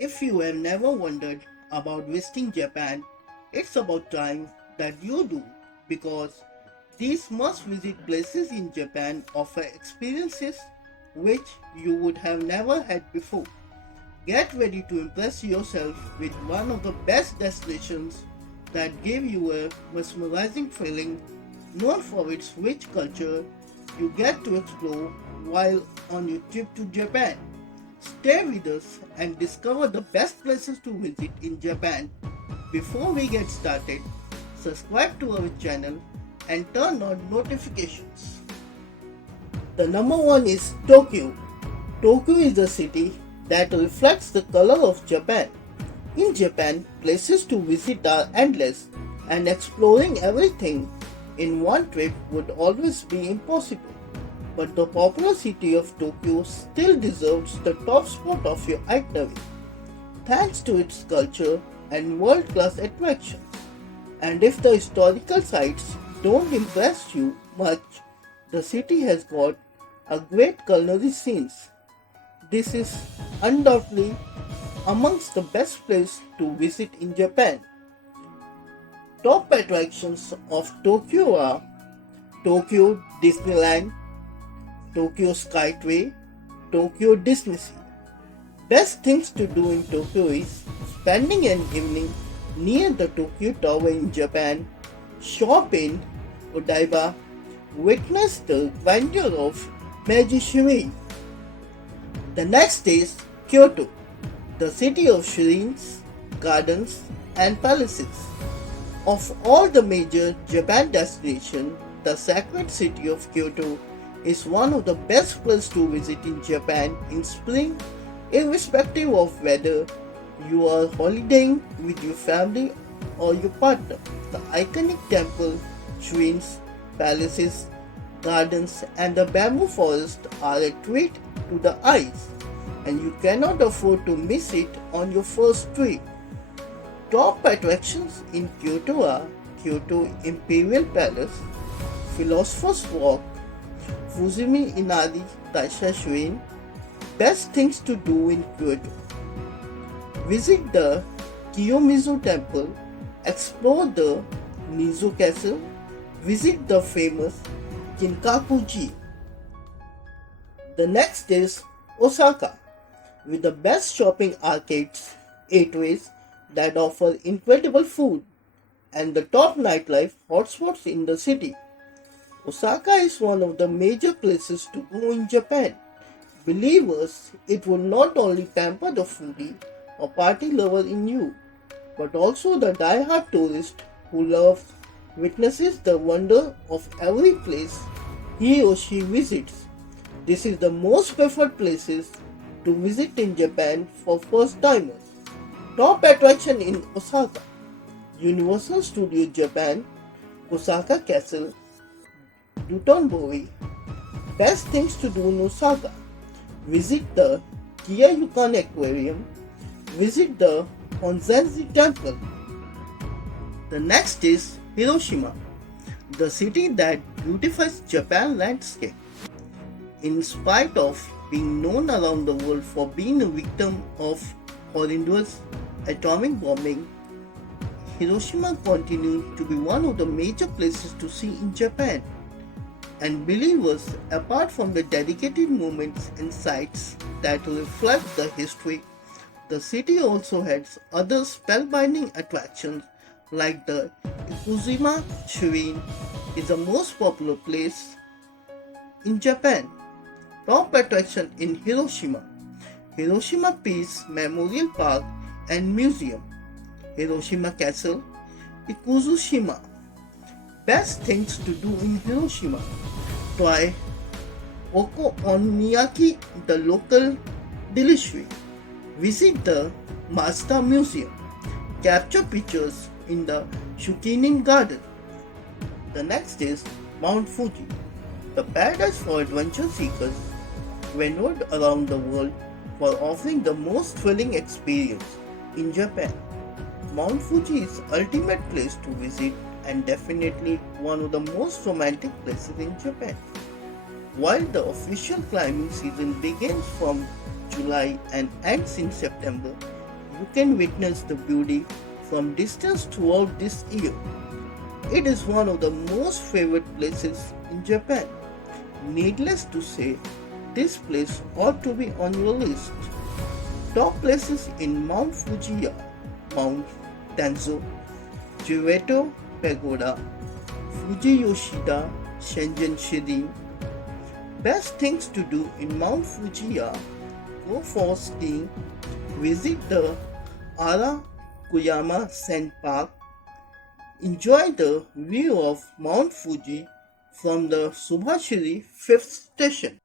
If you have never wondered about visiting Japan, it's about time that you do because these must visit places in Japan offer experiences which you would have never had before. Get ready to impress yourself with one of the best destinations that give you a mesmerizing feeling, known for its rich culture you get to explore while on your trip to Japan. Stay with us and discover the best places to visit in Japan. Before we get started, subscribe to our channel and turn on notifications. The number one is Tokyo. Tokyo is a city that reflects the color of Japan. In Japan, places to visit are endless, and exploring everything in one trip would always be impossible. But the popular city of Tokyo still deserves the top spot of your itinerary, thanks to its culture and world-class attractions. And if the historical sites don't impress you much, the city has got a great culinary scenes. This is undoubtedly amongst the best places to visit in Japan. Top attractions of Tokyo are Tokyo Disneyland, Tokyo Skyway, Tokyo Disneysea. Best things to do in Tokyo is spending an evening near the Tokyo Tower in Japan, shop in Odaiba, witness the grandeur of Meiji Shrine. The next is Kyoto, the city of shrines, gardens, and palaces. Of all the major Japan destinations, the sacred city of Kyoto is one of the best places to visit in Japan in spring, irrespective of whether you are holidaying with your family or your partner. The iconic temple, shrines, palaces, gardens, and the bamboo forest are a treat to the eyes, and you cannot afford to miss it on your first trip. Top attractions in Kyoto are Kyoto Imperial Palace, Philosopher's Walk, Fujimi Inari Taisha Shrine. Best things to do in Kyoto. Visit the Kiyomizu Temple, explore the Nizo Castle, visit the famous Kinkakuji. The next is Osaka, with the best shopping arcades, eateries that offer incredible food, and the top nightlife hotspots in the city. Osaka is one of the major places to go in Japan. Believe us, it will not only pamper the foodie or party lover in you, but also the die-hard tourist who loves witnesses the wonder of every place he or she visits. This is the most preferred places to visit in Japan for first-timers. Top attraction in Osaka: Universal Studio Japan, Osaka Castle, Dotonbori. Best things to do in Osaka: visit the Kiyayukan Aquarium, visit the Honzenji Temple. The next is Hiroshima, the city that beautifies Japan landscape. In spite of being known around the world for being a victim of horrendous atomic bombing, Hiroshima continues to be one of the major places to see in Japan. And believe us, apart from the dedicated monuments and sites that reflect the history, the city also has other spellbinding attractions like the Ikuzuma Shrine is the most popular place in Japan. Top attraction in Hiroshima: Hiroshima Peace Memorial Park and Museum, Hiroshima Castle, Ikuzushima. Best things to do in Hiroshima: try okonomiyaki, the local delicacy, visit the Mazda Museum, capture pictures in the Shukinin Garden. The next is Mount Fuji, the paradise for adventure seekers renowned around the world for offering the most thrilling experience in Japan. Mount Fuji is the ultimate place to visit and definitely one of the most romantic places in Japan. While the official climbing season begins from July and ends in September, you can witness the beauty from distance throughout this year. It is one of the most favorite places in Japan. Needless to say, this place ought to be on your list. Top places in Mount Fuji are Mount Danzo, Kyoto Pagoda, Fuji Yoshida, Shenzhen Shiri. Best things to do in Mount Fuji are go for skiing, visit the Arakuyama Sand Park, enjoy the view of Mount Fuji from the Subashiri 5th station.